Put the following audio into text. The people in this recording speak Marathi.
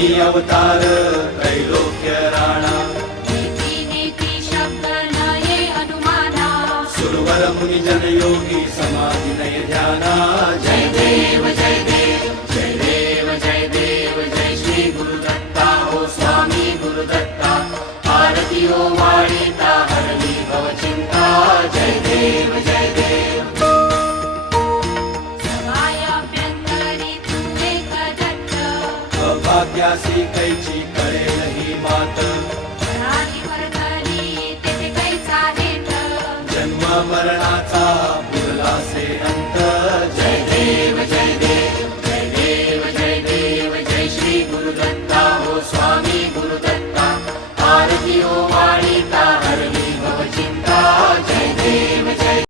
स्वामी अवतार त्रैलोक्य राणा नीती नीती शब्द नये अनुमाना सुरवर मुनि जन योगी समाधि नय ध्याना जय देव जय देव जय देव जय देव जय श्री गुरुदत्ता हो स्वामी गुरुदत्ता आरती हो वाळीता हरली भवचिंता जय देव जय देव सवायाभ्यंतरी तू एक दत्त अभाग्यासी कैची कळेल ही मात प्राणी वर्धनी तेथे कैसा हेत जन्म मरणाचा पुरला से अंत